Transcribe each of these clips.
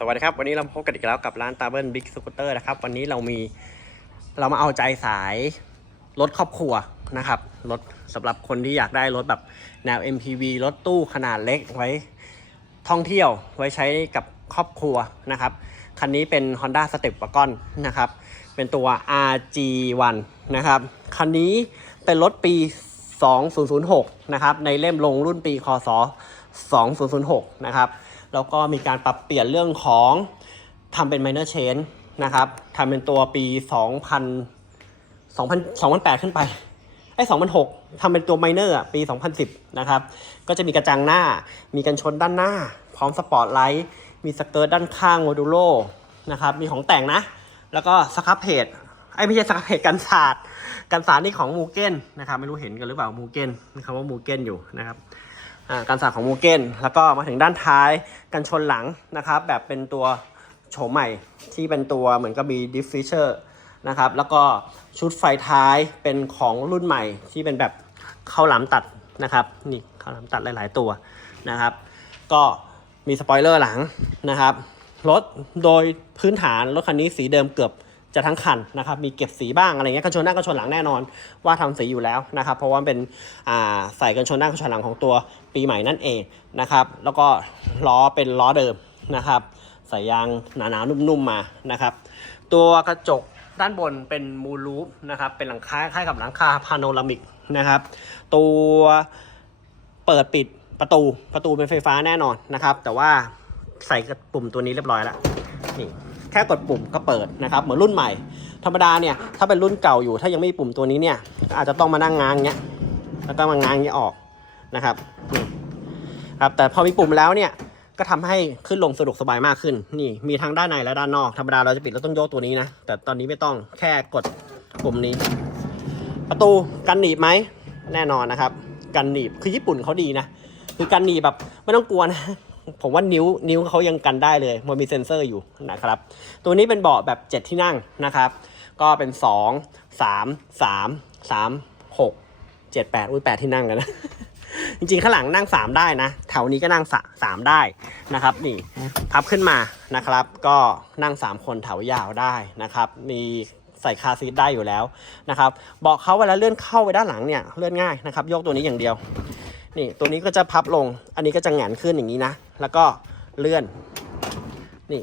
สวัสดีครับ วันนี้เราพบกันอีกแล้วกับร้านตาเบิลบิ๊กสกูตเตอร์นะครับ วันนี้เรามีเรามาเอาใจสายรถครอบครัวนะครับรถสำหรับคนที่อยากได้รถแบบแนว MPV รถตู้ขนาดเล็กไว้ท่องเที่ยวไว้ใช้กับครอบครัวนะครับ คันนี้เป็น Honda Step Wagon นะครับ เป็นตัว RG1 นะครับ คันนี้เป็นรถปี 2006 นะครับ ในเล่มลงรุ่นปีคศ 2006 นะครับ แล้วก็มีการปรับเปลี่ยนเรื่องของทำเป็น minor change นะครับทำเป็นตัวปี 2000 2000 2008 ขึ้นไปไอ้2006ทำเป็นตัว minor อะปี 2010 นะครับ ก็จะมีกระจังหน้า มีกันชนด้านหน้า พร้อมสปอร์ตไลท์ มีสเกิร์ตด้านข้างโมดูโลนะครับ มีของแต่งนะ แล้วก็สครับเพจไอ้ไม่ใช่สครับเพจกันศาสตร์กันศาสตร์นี่ของมูเก้นนะครับ ไม่รู้เห็นกันหรือเปล่ามูเก้นมีคำว่ามูเก้นอยู่นะครับ การสักของโมเก้นแล้วก็มาถึงด้านท้ายกันชนหลังนะครับ แบบเป็นตัวโฉมใหม่ที่เป็นตัวเหมือนกับมีดิฟฟิเชอร์นะครับแล้วก็ชุดไฟท้ายเป็นของรุ่นใหม่ที่เป็นแบบเข้าหลามตัดนะครับนี่เข้าหลามตัดหลาย ๆ ตัวนะครับ ก็มีสปอยเลอร์หลังนะครับรถโดยพื้นฐานรถคันนี้สีเดิมเกือบ จะทั้งคันนะครับ มีเก็บสีบ้างอะไรเงี้ยกันชนหน้ากันชนหลังแน่นอน ว่าทำสีอยู่แล้วนะครับ เพราะว่าเป็นใส่กันชนหน้ากันชนหลังของตัวปีใหม่นั่นเองนะครับ แล้วก็ล้อเป็นล้อเดิมนะครับใส่ยางหนาๆนุ่มๆมานะครับ ตัวกระจกด้านบนเป็นมูลูปนะครับ เป็นหลังคาคล้ายกับหลังคาพาโนรามิกนะครับ ตัวเปิดปิดประตูประตูเป็นไฟฟ้าแน่นอนนะครับ แต่ว่าใส่กระปุ่มตัวนี้เรียบร้อยแล้วนี่ แค่กดปุ่มก็เปิดนะครับเหมือนรุ่นใหม่ ธรรมดาเนี่ยถ้าเป็นรุ่นเก่าอยู่ถ้ายังไม่มีปุ่มตัวนี้เนี่ยอาจจะต้องมานั่งง้างเงี้ยแล้วก็มาง้างเงี้ยออกนะครับครับแต่พอมีปุ่มแล้วเนี่ยก็ทำให้ขึ้นลงสะดวกสบายมากขึ้น นี่มีทั้งด้านในและด้านนอก ธรรมดาเราจะปิดเราต้องโยกตัวนี้นะ แต่ตอนนี้ไม่ต้องแค่กดปุ่มนี้ ประตูกันหนีบไหม แน่นอนนะครับ กันหนีบคือญี่ปุ่นเขาดีนะ คือกันหนีบแบบไม่ต้องกลัวนะ ผมว่านิ้วนิ้วเขายังกันได้เลย มันมีเซ็นเซอร์อยู่นะครับ ตัวนี้เป็นเบาะแบบ 7 ที่นั่งนะครับ ก็เป็น 2 3 3 3 6 7 8อุ้ย8ที่นั่งกันนะ จริงๆ ข้างหลังนั่ง 3 ได้นะ แถวนี้ก็นั่ง 3 ได้นะครับ นี่พับขึ้นมานะครับ ก็นั่ง 3 คนแถวยาวได้นะครับ มีใส่คาซีทได้อยู่แล้วนะครับบาะเขาเวลาเลื่อนเข้าไปด้านหลังเนี่ยเลื่อนง่ายนะครับ ยกตัวนี้อย่างเดียว นี่ตัวนี้ก็จะพับลง อันนี้ก็จะหงนขึ้นอย่างนี้นะ แล้วก็เลื่อน นี่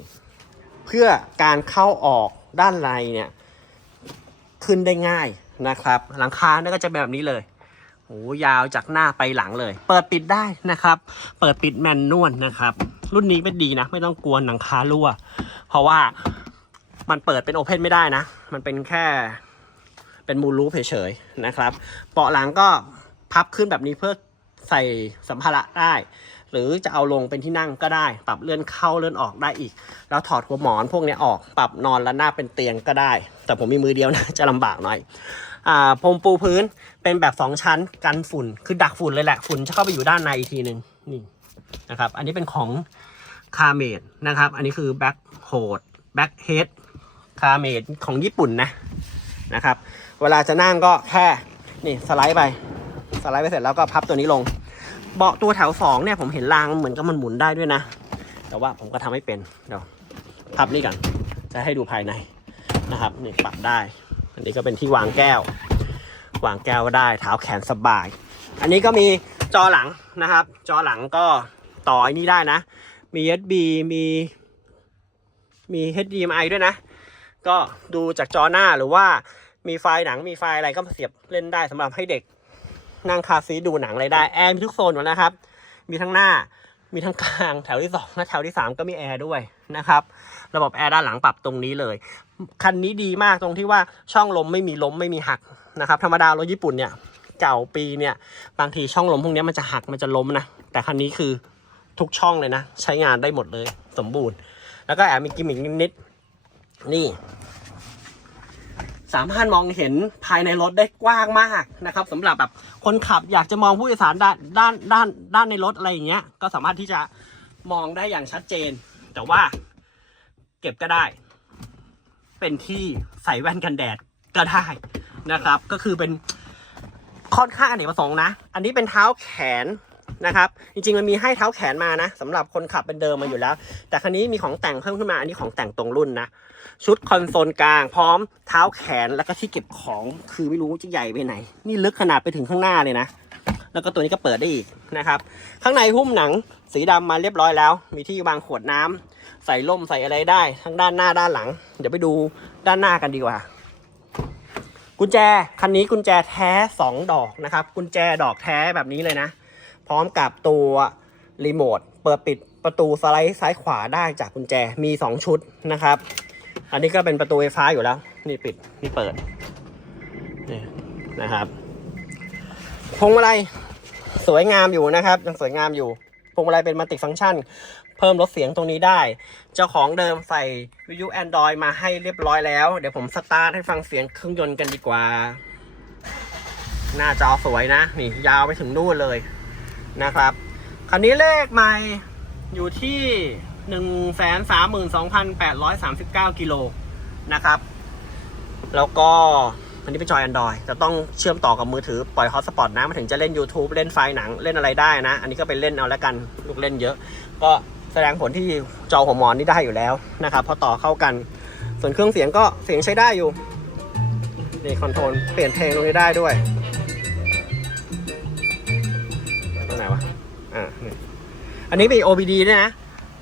เพื่อการเข้าออกด้านในเนี่ย ขึ้นได้ง่ายนะครับ หลังคาเนี่ยก็จะแบบนี้เลยโอ้ยาวจากหน้าไปหลังเลย เปิดปิดได้นะครับ เปิดปิดแมนนวลนะครับ รุ่นนี้เป็นดีนะ ไม่ต้องกลัวหลังคารั่ว เพราะว่ามันเปิดเป็นโอเพนไม่ได้นะ มันเป็นแค่เป็นมูลรูปเฉยๆนะครับ เบาะหลังก็พับขึ้นแบบนี้เพื่อ ใส่สัมภาระได้ หรือจะเอาลงเป็นที่นั่งก็ได้ ปรับเลื่อนเข้าเลื่อนออกได้อีก แล้วถอดหัวหมอนพวกนี้ออกปรับนอนและหน้าเป็นเตียงก็ได้ แต่ผมมีมือเดียวนะจะลำบากหน่อยอ่าพรมปูพื้นเป็นแบบ 2 ชั้นกันฝุ่นคือดักฝุ่นเลยแหละฝุ่นจะเข้าไปอยู่ด้านในอีกทีหนึ่งนี่นะครับ อันนี้เป็นของคาเมดนะครับ อันนี้คือแบ็คโฮดแบ็คเฮดคาเมดของญี่ปุ่นนะนะครับ เวลาจะนั่งก็แค่นี่สไลด์ไป สไลด์ไปเสร็จแล้วก็พับตัวนี้ลง เบาะตัวแถวสองเนี่ยผมเห็นรางเหมือนกับมันหมุนได้ด้วยนะ แต่ว่าผมก็ทำไม่เป็นเดี๋ยวพับนี่กันจะให้ดูภายในนะครับนี่ปรับได้ อันนี้ก็เป็นที่วางแก้ว วางแก้วก็ได้เท้าแขนสบาย อันนี้ก็มีจอหลังนะครับ จอหลังก็ต่อไอ้นี้ได้นะ มี USB มีมี HDMI ด้วยนะ ก็ดูจากจอหน้าหรือว่ามีไฟล์หนังมีไฟล์อะไรก็เสียบเล่นได้สำหรับให้เด็ก นั่งคาซีดูหนังอะไรได้แอร์มีทุกโซนหมดนะครับ มีทั้งหน้ามีทั้งกลางแถวที่สองและแถวที่สามก็มีแอร์ด้วยนะครับ ระบบแอร์ด้านหลังปรับตรงนี้เลย คันนี้ดีมากตรงที่ว่าช่องลมไม่มีล้มไม่มีหักนะครับ ธรรมดารถญี่ปุ่นเนี่ยเก่าปีเนี่ยบางทีช่องลมพวกนี้มันจะหักมันจะล้มนะ แต่คันนี้คือทุกช่องเลยนะ ใช้งานได้หมดเลยสมบูรณ์ แล้วก็แอบมีกิมมิกนิดๆนี่ สามารถมองเห็นภายในรถได้กว้างมากนะครับสำหรับแบบคนขับอยากจะมองผู้โดยสารด้านด้านด้านด้านในรถอะไรอย่างเงี้ย ก็สามารถที่จะมองได้อย่างชัดเจน แต่ว่าเก็บก็ได้ เป็นที่ใส่แว่นกันแดดก็ได้นะครับ ก็คือเป็นค่อนข้างอเนกประสงค์นะ อันนี้เป็นเท้าแขน นะครับ จริงๆมันมีให้เท้าแขนมานะสำหรับคนขับเป็นเดิมมาอยู่แล้ว แต่คันนี้มีของแต่งเพิ่มขึ้นมา อันนี้ของแต่งตรงรุ่นนะ ชุดคอนโซลกลาง พร้อมเท้าแขนแล้วก็ที่เก็บของคือไม่รู้จะใหญ่ไปไหน นี่ลึกขนาดไปถึงข้างหน้าเลยนะแล้วก็ตัวนี้ก็เปิดได้อีกนะครับ ข้างในหุ้มหนังสีดำมาเรียบร้อยแล้ว มีที่วางขวดน้ำใส่ล่มใส่อะไรได้ ทั้งด้านหน้าด้านหลัง เดี๋ยวไปดูด้านหน้ากันดีกว่า กุญแจคันนี้กุญแจแท้ 2 ดอกนะครับ กุญแจดอกแท้แบบนี้เลยนะ พร้อมกับตัวรีโมทเปิดปิดประตูสไลด์ซ้ายขวาได้จากกุญแจมี 2 ชุดนะครับ อันนี้ก็เป็นประตูไฟฟ้าอยู่แล้ว นี่ปิดนี่เปิดนี่นะครับพวงมาลัยสวยงามอยู่นะครับยังสวยงามอยู่พวงมาลัยเป็นมัลติฟังก์ชัน เพิ่มลดเสียงตรงนี้ได้ เจ้าของเดิมใส่วิทยุ Android มาให้เรียบร้อยแล้ว เดี๋ยวผมสตาร์ทให้ฟังเสียงเครื่องยนต์กันดีกว่า หน้าจอสวยนะ นี่ยาวไปถึงนู่นเลย นะครับคันนี้เลขใหม่อยู่ที่132,839กิโลนะครับ แล้วก็อันนี้เป็นจอย Android จะต้องเชื่อมต่อกับมือถือ ปล่อยฮอตสปอตนะ มันถึงจะเล่น YouTube เล่นไฟล์หนังเล่นอะไรได้นะ อันนี้ก็ไปเล่นเอาแล้วกัน ลูกเล่นเยอะ ก็แสดงผลที่จอหัวหมอนนี่ได้อยู่แล้วนะครับ พอต่อเข้ากัน ส่วนเครื่องเสียงก็เสียงใช้ได้อยู่ นี่คอนโทรลเปลี่ยนเพลงตรงนี้ได้ด้วย ตรงไหนวะ อ่านี่อันนี้มี OBD ด้วยนะ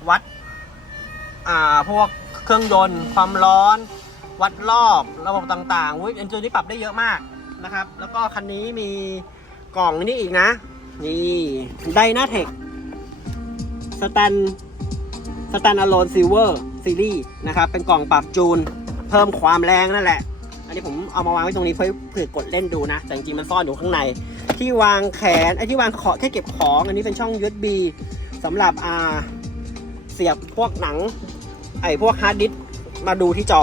วัด อ่า พวกเครื่องยนต์ ความร้อน วัดรอบ ระบบต่างๆอุ้ยอันตัวนี้ปรับได้เยอะมากนะครับ แล้วก็คันนี้มีกล่องนี่อีกนะ นี่ไดนาเทคสแตนสแตนอะโลนซิลเวอร์ซีรีส์นะครับ เป็นกล่องปรับจูน เพิ่มความแรงนั่นแหละ อันนี้ผมเอามาวางไว้ตรงนี้เพื่อเผื่อกดเล่นดูนะ แต่จริงๆมันซ่อนอยู่ข้างใน ที่วางแขนไอ้ที่วางขอแค่เก็บของ อันนี้เป็นช่อง USB สำหรับอ่าเสียบพวกหนัง ไอ้พวกฮาร์ดดิสก์มาดูที่จอ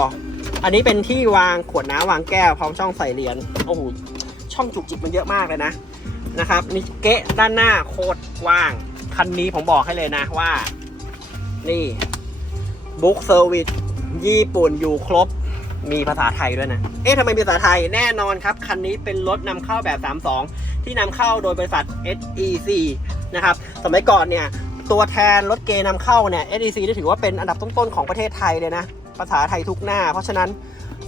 อันนี้เป็นที่วางขวดน้ำวางแก้วพร้อมช่องใส่เหรียญโอ้โหช่องจุกจิกมันเยอะมากเลยนะนะครับนี่เกะด้านหน้าโคตรกว้าง คันนี้ผมบอกให้เลยนะว่า นี่บุ๊กเซอร์วิสญี่ปุ่นอยู่ครบ มีภาษาไทยด้วยนะ เอ๊ะทำไมมีภาษาไทยแน่นอนครับ คันนี้เป็นรถนำเข้าแบบ 32 ที่นำเข้าโดยบริษัท SEC นะครับ สมัยก่อนเนี่ย ตัวแทนรถเกย์นำเข้าเนี่ย SEC ได้ถือว่าเป็นอันดับต้นๆของประเทศไทยเลยนะ ภาษาไทยทุกหน้า เพราะฉะนั้น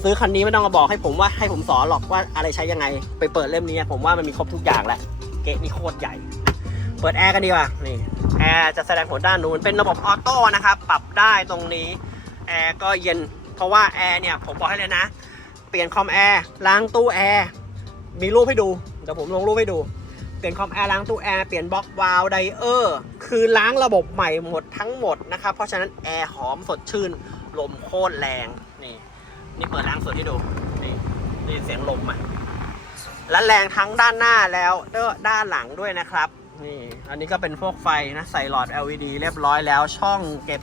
ซื้อคันนี้ไม่ต้องมาบอกให้ผมว่าให้ผมสอนหรอกว่าอะไรใช้ยังไง ไปเปิดเล่มนี้ผมว่ามันมีครบทุกอย่างแหละเกะนี่โคตรใหญ่ เปิดแอร์กันดีกว่านี่แอร์จะแสดงผลด้านนู้นเป็นระบบออโต้นะครับ ปรับได้ตรงนี้ แอร์ก็เย็น เพราะว่าแอร์เนี่ยผมบอกให้เลยนะ เปลี่ยนคอมแอร์ล้างตู้แอร์มีรูปให้ดูเดี๋ยวผมลงรูปให้ดู เปลี่ยนคอมแอร์ล้างตู้แอร์เปลี่ยนบล็อกวาล์วไดเออร์คือล้างระบบใหม่หมดทั้งหมดนะครับเพราะฉะนั้นแอร์หอมสดชื่นลมโคตรแรงนี่นี่เปิดล้างสดให้ดูนี่นี่เสียงลมอะและแรงทั้งด้านหน้าแล้วด้านหลังด้วยนะครับนี่อันนี้ก็เป็นพวกไฟนะใส่หลอด LED เรียบร้อยแล้วช่องเก็บ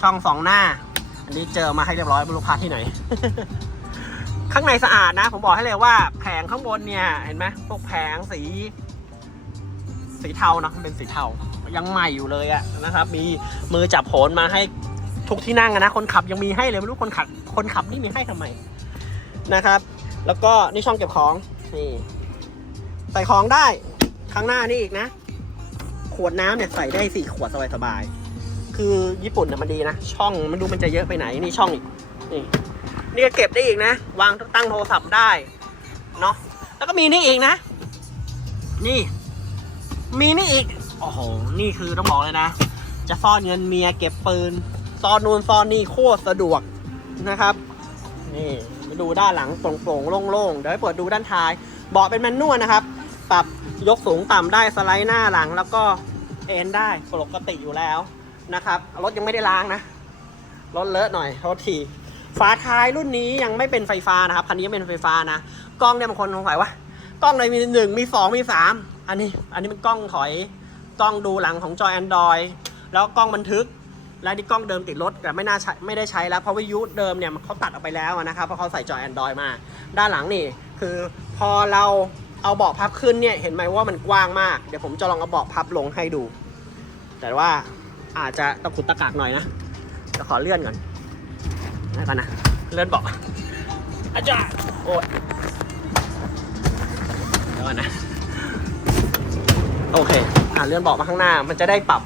ช่องสองหน้า อันนี้เจอมาให้เรียบร้อยไม่รู้พาที่ไหน ข้างในสะอาดนะ ผมบอกให้เลยว่าแผงข้างบนเนี่ยเห็นไหมพวกแผงสี สีเทานะมันเป็นสีเทายังใหม่อยู่เลยอะนะครับ มีมือจับโผนมาให้ทุกที่นั่งนะ คนขับยังมีให้เลยไม่รู้คนขับคนขับนี่มีให้ทำไมนะครับ แล้วก็นี่ช่องเก็บของนี่ใส่ของได้ข้างหน้านี่อีกนะ ขวดน้ำเนี่ยใส่ได้สี่ขวดสบายๆ คือญี่ปุ่นเนี่ยมันดีนะ ช่องมันดูมันจะเยอะไปไหนนี่ช่องอีกนี่นี่ก็เก็บได้อีกนะ วางตั้งโทรศัพท์ได้เนาะแล้วก็มีนี่อีกนะ นี่ มีนี่อีกโอ้โหนี่คือต้องบอกเลยนะ จะซ่อนเงินเมียเก็บปืนซ่อนนูนซ่อนนี่โคตรสะดวกนะครับ นี่มาดูด้านหลังโปร่งๆโล่งๆเดี๋ยวให้เปิดดูด้านท้ายเบาะเป็นแมนนวลนะครับ ปรับยกสูงต่ำได้สไลด์หน้าหลังแล้วก็เอนได้ปกติอยู่แล้ว นะครับรถยังไม่ได้ล้างนะรถเลอะหน่อยโทษทีฝาท้ายรุ่นนี้ยังไม่เป็นไฟฟ้านะครับคันนี้ยังเป็นไฟฟ้านะกล้องเนี่ยบางคนสงสัยว่ากล้องในมีหนึ่งมีสองมีสามอันนี้อันนี้เป็นกล้องถอยกล้องดูหลังของจอ Android แล้วกล้องบันทึก และนี่กล้องเดิมติดรถแต่ไม่น่าใช้ไม่ได้ใช้แล้วเพราะวิทยุเดิมเนี่ยเขาตัดออกไปแล้วนะครับเพราะเขาใส่จอ Android มาด้านหลังนี่คือพอเราเอาเบาะพับขึ้นเนี่ยเห็นไหมว่ามันกว้างมาก เดี๋ยวผมจะลองเอาเบาะพับลงให้ดู แต่ว่า อาจจะตะกุกตะกักหน่อยนะจะขอเลื่อนก่อนแล้วกันนะ เลื่อนเบาะอาจารย์โอ้ยเดี๋ยวก่อนนะ โอเค อ่าเลื่อนเบาะมาข้างหน้า มันจะได้ปรับ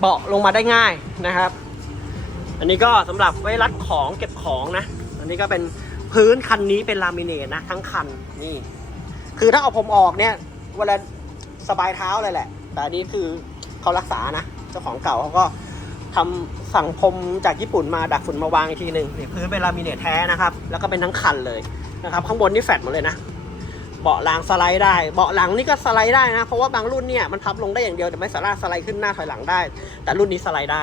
เบาะลงมาได้ง่ายนะครับ อันนี้ก็สำหรับไว้รัดของเก็บของนะ อันนี้ก็เป็นพื้นคันนี้เป็นลามิเนตนะทั้งคันนี่ คือถ้าเอาผมออกเนี่ยเวลาสบายเท้าเลยแหละ แต่อันนี้คือเขารักษานะ เจ้าของเก่าเขาก็ทำสั่งพรมจากญี่ปุ่นมาดักฝุ่นมาวางอีกทีหนึ่งนี่พื้นเป็นลามิเนตแท้นะครับแล้วก็เป็นทั้งคันเลยนะครับข้างบนนี่แฟดหมดเลยนะเบาะหลังสไลด์ได้ เบาะหลังนี่ก็สไลด์ได้นะ เพราะว่าบางรุ่นเนี่ยมันพับลงได้อย่างเดียวแต่ไม่สามารถสไลด์ขึ้นหน้าถอยหลังได้ แต่รุ่นนี้สไลด์ได้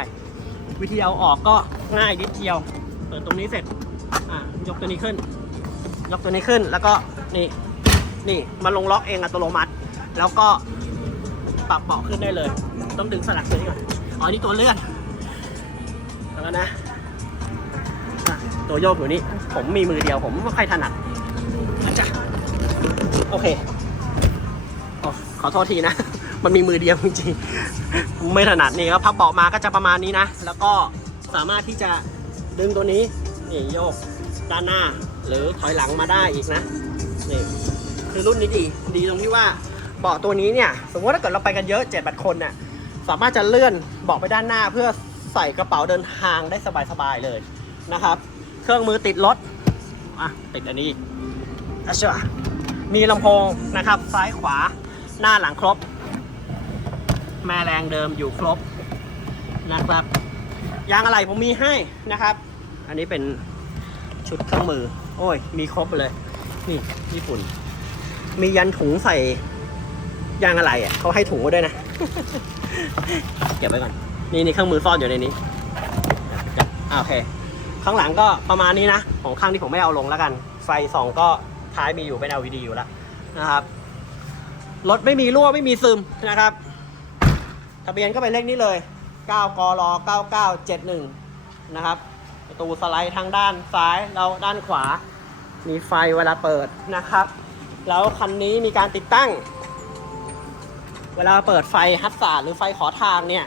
วิธีเอาออกก็ง่ายนิดเดียว เปิดตรงนี้เสร็จอะยกตัวนี้ขึ้น ยกตัวนี้ขึ้นแล้วก็นี่นี่มันลงล็อกเองอัตโนมัติ แล้วก็ ปรับเบาะขึ้นได้เลย ต้องดึงสลักตัวนี้ก่อนอ๋อนี่ตัวเลื่อนแล้วนะอะตัวโยกอยู่นี่ผมมีมือเดียวผมไม่ค่อยถนัดอาจ้ะโอเคโอ้ขอโทษทีนะ มันมีมือเดียวจริงๆไม่ถนัดนี่ครับพับเบาะมาก็จะประมาณนี้นะ แล้วก็สามารถที่จะดึงตัวนี้นี่โยกด้านหน้าหรือถอยหลังมาได้อีกนะนี่คือรุ่นนี้ดี ดีตรงที่ว่า เบาะตัวนี้เนี่ยสมมติถ้าเกิดเราไปกันเยอะ7จ็ดแปดคนเนี่ยสามารถจะเลื่อนเบาะไปด้านหน้า เพื่อใส่กระเป๋าเดินทางได้สบายๆเลยนะครับ เครื่องมือติดรถอะติดอันนี้อะเชื่อมีลำโพงนะครับซ้ายขวาหน้าหลังครบ แม่แรงเดิมอยู่ครบนะครับยางอะไรผมมีให้นะครับ อันนี้เป็นชุดเครื่องมือ โอ้ย มีครบเลย นี่ญี่ปุ่น มียันถุงใส่ ยางอะไรอะเขาให้ถุงมาด้วยนะ เก็บไว้ก่อน นี่นี่เครื่องมือซ่อนอยู่ในนี้อ่าโอเค ข้างหลังก็ประมาณนี้นะ ของข้างที่ผมไม่เอาลงแล้วกัน ไฟสองก็ท้ายมีอยู่เป็น LED อยู่แล้วนะครับ รถไม่มีรั่วไม่มีซึมนะครับ ทะเบียนก็เป็นเลขนี้เลย 9กร9971 นะครับ ประตูสไลด์ทางด้านซ้ายแล้วด้านขวา มีไฟเวลาเปิดนะครับ แล้วคันนี้มีการติดตั้ง เวลาเปิดไฟฮัตสาหรือไฟขอทางเนี่ย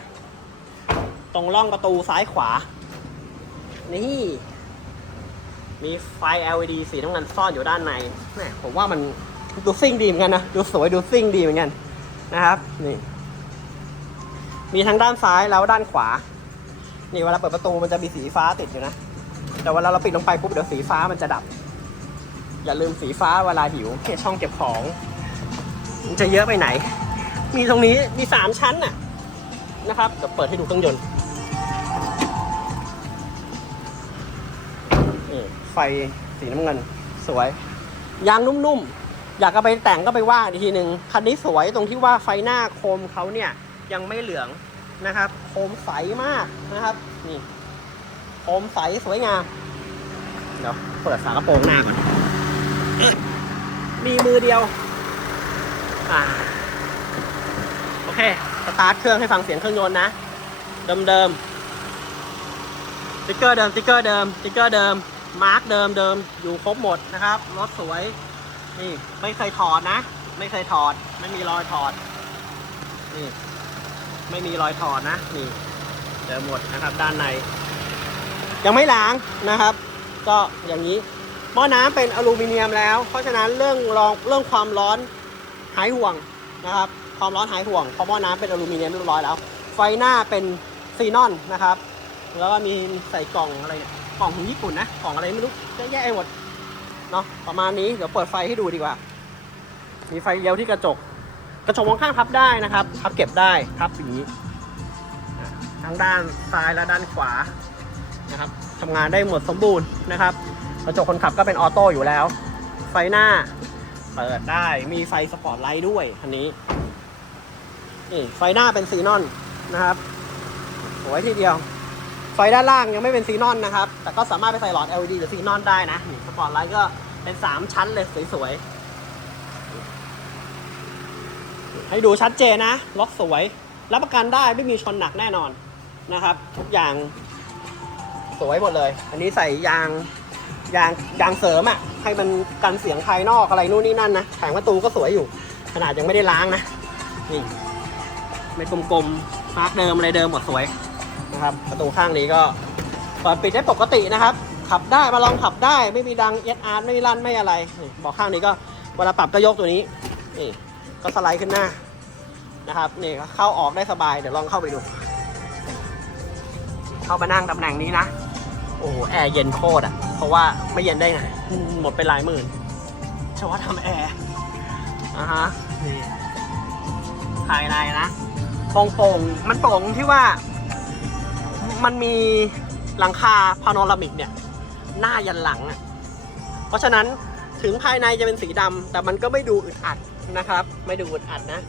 ตรงร่องประตูซ้ายขวา นี่ มีไฟ LED สีน้ำเงินซ่อนอยู่ด้านในแหมผมว่ามันดูซิ่งดีเหมือนกันนะ ดูสวยดูซิ่งดีเหมือนกันนะครับ นี่ มีทั้งด้านซ้ายแล้วด้านขวา นี่เวลาเปิดประตูมันจะมีสีฟ้าติดอยู่นะ แต่เวลาเราปิดลงไปปุ๊บเดี๋ยวสีฟ้ามันจะดับ อย่าลืมสีฟ้าเวลาหิวแค่ช่องเก็บของ มันจะเยอะไปไหน มีตรงนี้มีสามชั้นน่ะนะครับเดี๋ยวเปิดให้ดูเครื่องยนต์นี่ไฟสีน้ำเงินสวย ยางนุ่มๆ อยากเอาไปแต่งก็ไปว่าอีกทีหนึ่งคันนี้สวยตรงที่ว่าไฟหน้าโคมเขาเนี่ยยังไม่เหลืองนะครับ โคมใสมากนะครับ นี่ โคมใสสวยงาม เดี๋ยวเปิดฝากระโปรงหน้าก่อน มีมือเดียว อ่า อเค สตาร์ทเครื่องให้ฟังเสียงเครื่องยนต์นะ เดิมเดิมสติ๊กเกอร์เดิมสติ๊กเกอร์เดิมสติ๊กเกอร์เดิม มาร์กเดิมเดิม อยู่ครบหมดนะครับ รถสวย นี่ไม่เคยถอดนะ ไม่เคยถอด ไม่มีรอยถอด นี่ ไม่มีรอยถอดนะ นี่ เจอหมดนะครับ ด้านใน ยังไม่ล้างนะครับ ก็อย่างนี้ หม้อน้ำเป็นอลูมิเนียมแล้ว เพราะฉะนั้นเรื่องรองเรื่องความร้อนหายห่วงนะครับ ความร้อนหายห่วงเพราะหม้อน้ำเป็นอลูมิเนียมเรียบร้อยแล้ว ไฟหน้าเป็นซีนอนนะครับ แล้วก็มีใส่กล่องอะไรเนี่ยกล่องของญี่ปุ่นนะกล่องอะไรไม่รู้เยอะแยะไปหมดเนาะประมาณนี้เดี๋ยวเปิดไฟให้ดูดีกว่า มีไฟเลี้ยวที่กระจก กระจกมองข้างพับได้นะครับพับเก็บได้พับอย่างนี้ทั้งด้านซ้ายและด้านขวานะครับทำงานได้หมดสมบูรณ์นะครับ กระจกคนขับก็เป็นออโต้อยู่แล้ว ไฟหน้าเปิดได้มีไฟสปอร์ตไลท์ด้วยคันนี้ นี่ไฟหน้าเป็นซีนอนนะครับสวยทีเดียว ไฟด้านล่างยังไม่เป็นซีนอนนะครับ แต่ก็สามารถไปใส่หลอด LED หรือซีนอนได้นะนี่สปอร์ตไลท์ก็เป็น 3 ชั้นเลยสวยๆ ให้ดูชัดเจนนะ ล็อกสวย รับประกันได้ไม่มีชนหนักแน่นอนนะครับ ทุกอย่างสวยหมดเลย อันนี้ใส่ยางยางยางเสริมอะ่ะให้มันกันเสียงภายนอกอะไรนู่นนี่นั่นนะแผงประตูก็สวยอยู่ ขนาดยังไม่ได้ล้างนะนี่ ไม่กลมๆฟาร์กเดิมอะไรเดิมหมดสวยนะครับ ประตูข้างนี้ก็เปิดปิดได้ปกตินะครับ ขับได้มาลองขับได้ไม่มีดังเอสอาร์ไม่มีลั่นไม่อะไรบอกข้างนี้ก็เวลาปรับก็ยกตัวนี้นี่ก็สไลด์ขึ้นหน้านะครับนี่เข้าออกได้สบายเดี๋ยวลองเข้าไปดู เข้ามานั่งตำแหน่งนี้นะโอ้โหแอร์เย็นโคตรอะ เพราะว่าไม่เย็นได้ไงหมดไปหลายหมื่นเฉพาะทำแอร์อะฮะนี่ภายในนะ โปร่งๆมันโปร่งที่ว่ามันมีหลังคาพาโนรามิกเนี่ย หน้ายันหลังอะเพราะฉะนั้นถึงภายในจะเป็นสีดำแต่มันก็ไม่ดูอึดอัดนะครับ ไม่ดูอึดอัดนะ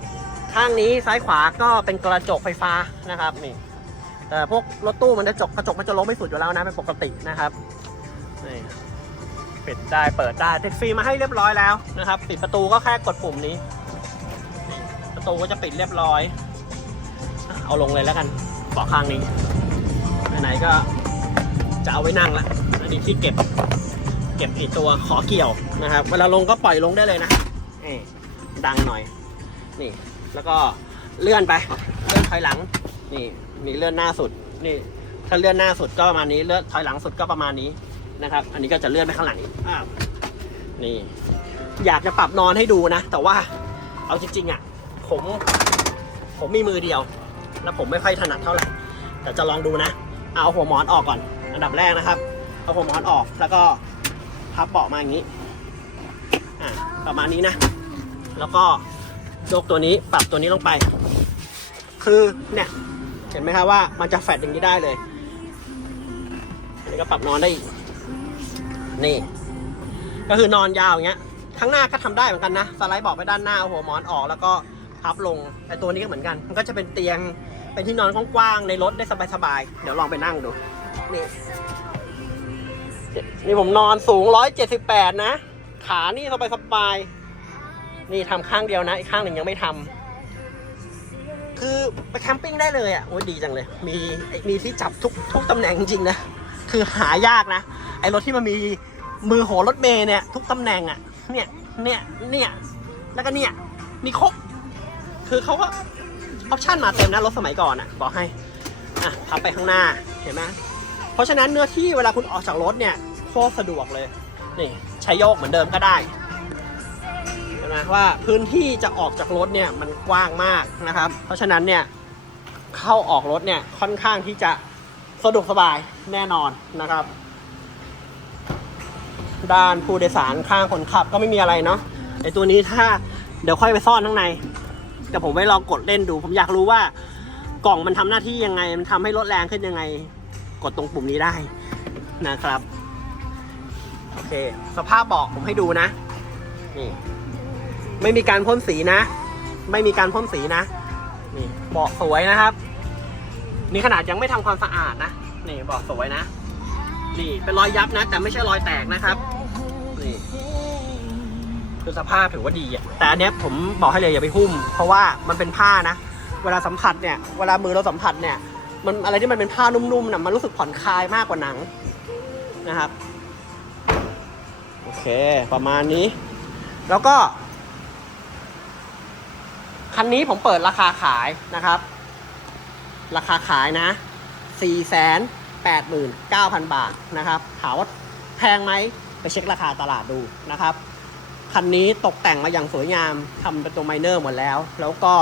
ข้างนี้ซ้ายขวาก็เป็นกระจกไฟฟ้านะครับนี่แต่พวกรถตู้มันจะจกกระจกมันจะลงไม่สุดอยู่แล้วนะเป็นปกตินะครับนี่ปิดได้เปิดได้ติดฟรีมาให้เรียบร้อยแล้วนะครับปิดประตูก็แค่กดปุ่มนี้ ประตูก็จะปิดเรียบร้อย เอาลงเลยแล้วกันเบาะข้างนี้ไหนๆก็จะเอาไว้นั่งละอันนี้ที่เก็บ เก็บไอตัวขอเกี่ยวนะครับเวลาลงก็ปล่อยลงได้เลยนะนี่ดังหน่อยนี่แล้วก็เลื่อนไป เลื่อนถอยหลัง นี่มีเลื่อนหน้าสุดนี่ถ้าเลื่อนหน้าสุดก็ประมาณนี้เลื่อนถอยหลังสุดก็ประมาณนี้นะครับ อันนี้ก็จะเลื่อนไปข้างหลังอีกอ้าวนี่ อยากจะปรับนอนให้ดูนะ แต่ว่าเอาจริงๆอะผมผมมีมือเดียว แล้วผมไม่ค่อยถนัดเท่าไหร่แต่จะลองดูนะ เอาหัวหมอนออกก่อน อันดับแรกนะครับ เอาหัวหมอนออกแล้วก็พับเบาะมาอย่างนี้ประมาณนี้นะ แล้วก็ยกตัวนี้ปรับตัวนี้ลงไป คือเนี่ยเห็นไหมครับว่ามันจะแฟดอย่างนี้ได้เลยอันนี้ก็ปรับนอนได้อีกนี่ ก็คือนอนยาวอย่างเงี้ยข้างหน้าก็ทำได้เหมือนกันนะ สไลด์เบอกไปด้านหน้าเอาหัวหมอนออกแล้วก็ พับลงไอตัวนี้ก็เหมือนกัน มันก็จะเป็นเตียงเป็นที่นอนกว้างๆในรถได้สบายๆ เดี๋ยวลองไปนั่งดู นี่นี่ผมนอนสูง 178 นะ ขานี่สบายๆนี่ทำข้างเดียวนะ อีกข้างหนึ่งยังไม่ทำ คือไปแคมปิ้งได้เลยอะ โอ้ยดีจังเลย มีมีที่จับทุกทุกตำแหน่งจริงๆนะ คือหายากนะ ไอ้รถที่มันมีมือโหรถเมย์เนี่ย ทุกตำแหน่งอะ เนี่ย เนี่ย เนี่ย แล้วก็เนี่ย มีครบ คือเขาก็ออปชั่นมาเต็มนะรถสมัยก่อนอะบอกให้อะพับไปข้างหน้าเห็นไหมเพราะฉะนั้นเนื้อที่เวลาคุณออกจากรถเนี่ยโคตรสะดวกเลยนี่ใช้โยกเหมือนเดิมก็ได้เห็นไหมว่าพื้นที่จะออกจากรถเนี่ยมันกว้างมากนะครับ เพราะฉะนั้นเนี่ยเข้าออกรถเนี่ยค่อนข้างที่จะสะดวกสบายแน่นอนนะครับ ด้านผู้โดยสารข้างคนขับก็ไม่มีอะไรเนาะไอตัวนี้ถ้าเดี๋ยวค่อยไปซ่อนข้างใน แต่ผมไว้ลองกดเล่นดู ผมอยากรู้ว่ากล่องมันทำหน้าที่ยังไง มันทำให้รถแรงขึ้นยังไง กดตรงปุ่มนี้ได้นะครับ โอเค สภาพเบอกผมให้ดูนะนี่ไม่มีการพ่นสีนะ ไม่มีการพ่นสีนะนี่เบาะสวยนะครับ นี่ขนาดยังไม่ทำความสะอาดนะนี่เบาะสวยนะ นี่เป็นรอยยับนะ แต่ไม่ใช่รอยแตกนะครับ คือสภาพถือว่าดีอะแต่อันเนี้ยผมบอกให้เลยอย่าไปหุ้ม เพราะว่ามันเป็นผ้านะ เวลาสัมผัสเนี่ยเวลามือเราสัมผัสเนี่ย มันอะไรที่มันเป็นผ้านุ่มๆน่ะมันรู้สึกผ่อนคลายมากกว่าหนังนะครับโอเค ประมาณนี้ แล้วก็คันนี้ผมเปิดราคาขายนะครับ ราคาขายนะ 489,000 บาทนะครับ ถามว่าแพงไหม ไปเช็คราคาตลาดดูนะครับ คันนี้ตกแต่งมาอย่างสวยงามทำเป็นตัวไมเนอร์หมดแล้ว แล้วก็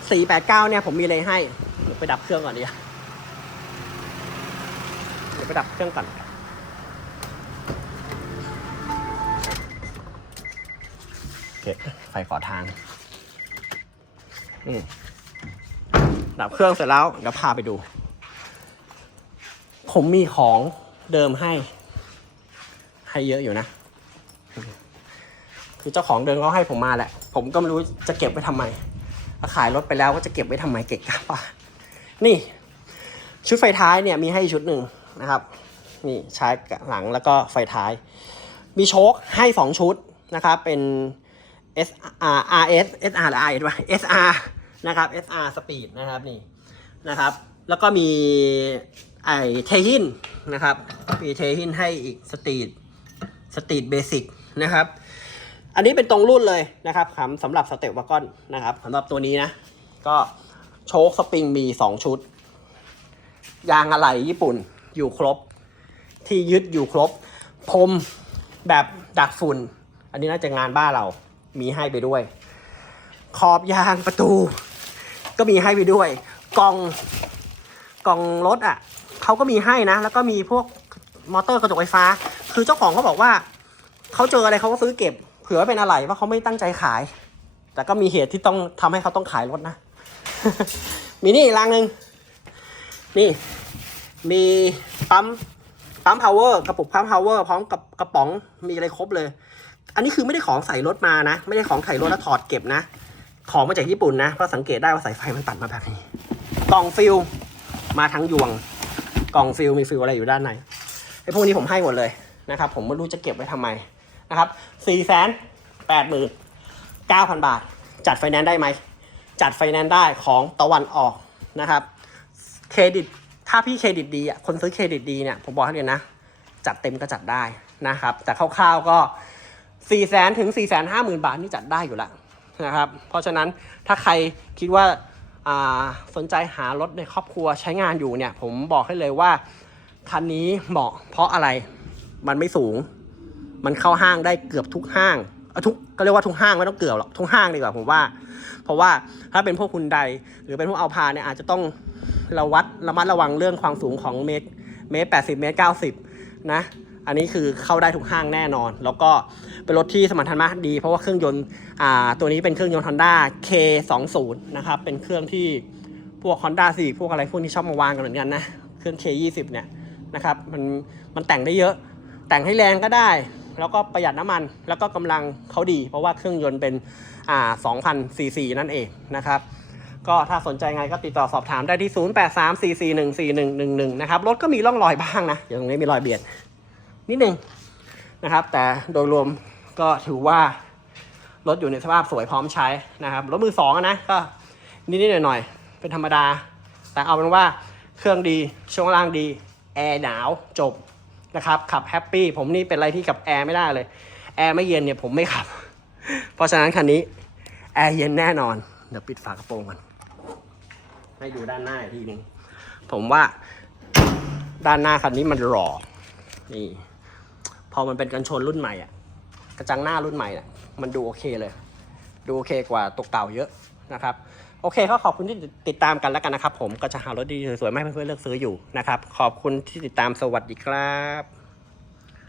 489 เนี่ยผมมีอะไรให้เดี๋ยวไปดับเครื่องก่อนดีกว่าเดี๋ยวไปดับเครื่องก่อนโอเคไฟขอทางอืมดับเครื่องเสร็จแล้วเดี๋ยวพาไปดู ผมมีของเดิมให้ ให้เยอะอยู่นะ คือเจ้าของเดิมเขาให้ผมมาแหละ ผมก็ไม่รู้จะเก็บไว้ทำไมขายรถไปแล้วก็จะเก็บไว้ทำไมเก็บกะป่ะนี่ ชุดไฟท้ายเนี่ยมีให้ชุดหนึ่งนะครับนี่ใช้หลังแล้วก็ไฟท้าย มีโชคให้สองชุดนะครับ เป็น S R R S S R หรือ R S วะ S R นะครับ S R Speed นะครับนี่นะครับ แล้วก็มีไอเทหินนะครับมีเทหินให้อีกสตรีทสตรีทเบสิกนะครับ อันนี้เป็นตรงรุ่นเลยนะครับสำหรับสเตปวากอนนะครับสำหรับตัวนี้นะ ก็โชคสปริงมี 2 ชุด ยางอะไหล่ญี่ปุ่นอยู่ครบ ที่ยึดอยู่ครบ พรมแบบดักฝุ่น อันนี้น่าจะงานบ้านเรามีให้ไปด้วย ขอบยางประตู ก็มีให้ไปด้วยกล่องกล่องรถอะเขาก็มีให้นะ แล้วก็มีพวกมอเตอร์กระจกไฟฟ้า คือเจ้าของเขาบอกว่าเขาเจออะไรเขาก็ซื้อเก็บ ผื่อเป็นอะไรว่าเขาไม่ตั้งใจขาย แต่ก็มีเหตุที่ต้องทำให้เขาต้องขายรถนะ มีนี่รางหนึ่งนี่ มีปั๊มปั๊มพาวเวอร์กระปุกปั๊มพาวเวอร์พร้อมกับกระป๋องมีอะไรครบเลย อันนี้คือไม่ได้ของใส่รถมานะ ไม่ได้ของใส่รถแล้วถอดเก็บนะ ของมาจากญี่ปุ่นนะเพราะสังเกตได้ว่าสายไฟมันตัดมาแบบนี้ กล่องฟิลมาทั้งยวง กล่องฟิลมีฟิลอะไรอยู่ด้านในไอ้พวกนี้ผมให้หมดเลยนะครับ ผมไม่รู้จะเก็บไว้ทำไม นะครับสี่แสนแปดหมื่นเก้าพันบาท จัดไฟแนนซ์ได้ไหม จัดไฟแนนซ์ได้ของตะวันออกนะครับ เครดิต ถ้าพี่เครดิตดีอะ คนซื้อเครดิตดีเนี่ย ผมบอกให้เลยนะ จัดเต็มก็จัดได้นะครับ แต่คร่าวๆก็4 0 0 0 0ถึง4 5 0 0 0 0บาทนี่จัดได้อยู่แล้วนะครับ เพราะฉะนั้นถ้าใครคิดว่าอ่าสนใจหารถในครอบครัวใช้งานอยู่เนี่ย ผมบอกให้เลยว่าคันนี้เหมาะเพราะอะไรมันไม่สูง มันเข้าห้างได้เกือบทุกห้างทุกก็เรียกว่าทุกห้างไม่ต้องเกือบหรอกทุกห้างดีกว่าผมว่า เพราะว่าถ้าเป็นพวกคุณใด หรือเป็นพวกเอาพาเนี่ยอาจจะต้องระวัดระมัดระวังเรื่องความสูงของเมตรเมตรแปดสิบเมตรเก้าสิบนะอันนี้คือเข้าได้ทุกห้างแน่นอน แล้วก็เป็นรถที่สมรรถนะดี เพราะว่าเครื่องยนต์อ่าตัวนี้เป็นเครื่องยนต์ Honda K20 นะครับเป็นเครื่องที่พวก Honda Civic พวกอะไรพวกนี้ชอบมาวางกันเหมือนกันนะเครื่อง K20 เนี่ยนะครับมันมันแต่งได้เยอะแต่งให้แรงก็ได้ แล้วก็ประหยัดน้ำมัน แล้วก็กำลังเขาดี เพราะว่าเครื่องยนต์เป็นอ่า2,000ซีซีนั่นเองนะครับก็ถ้าสนใจไงก็ติดต่อสอบถามได้ที่ 0834414111 นะครับรถก็มีร่องรอยบ้างนะอย่างตรงนี้มีรอยเบียดนิดนึงนะครับ แต่โดยรวมก็ถือว่ารถอยู่ในสภาพสวยพร้อมใช้นะครับรถมือสองนะก็นิดๆหน่อยๆเป็นธรรมดา แต่เอาเป็นว่าเครื่องดีช่วงล่างดี แอร์หนาวจบ นะครับขับแฮปปี้ผมนี่เป็นอะไรที่กับแอร์ไม่ได้เลย แอร์ไม่เย็นเนี่ยผมไม่ขับ เพราะฉะนั้นคันนี้แอร์เย็นแน่นอน เดี๋ยวปิดฝากระโปรงก่อนให้ดูด้านหน้าอีกทีหนึงผมว่าด้านหน้าคันนี้มันหล่อนี่พอมันเป็นกันชนรุ่นใหม่อะกระจังหน้ารุ่นใหม่อะมันดูโอเคเลย ดูโอเคกว่าตกเก่าเยอะนะครับ โอเคก็ขอบคุณที่ติดตามกันแล้วกันนะครับผมก็จะหารถดีสวยๆมาให้เพื่อนๆเลือกซื้ออยู่นะครับ ขอบคุณที่ติดตามสวัสดีครับ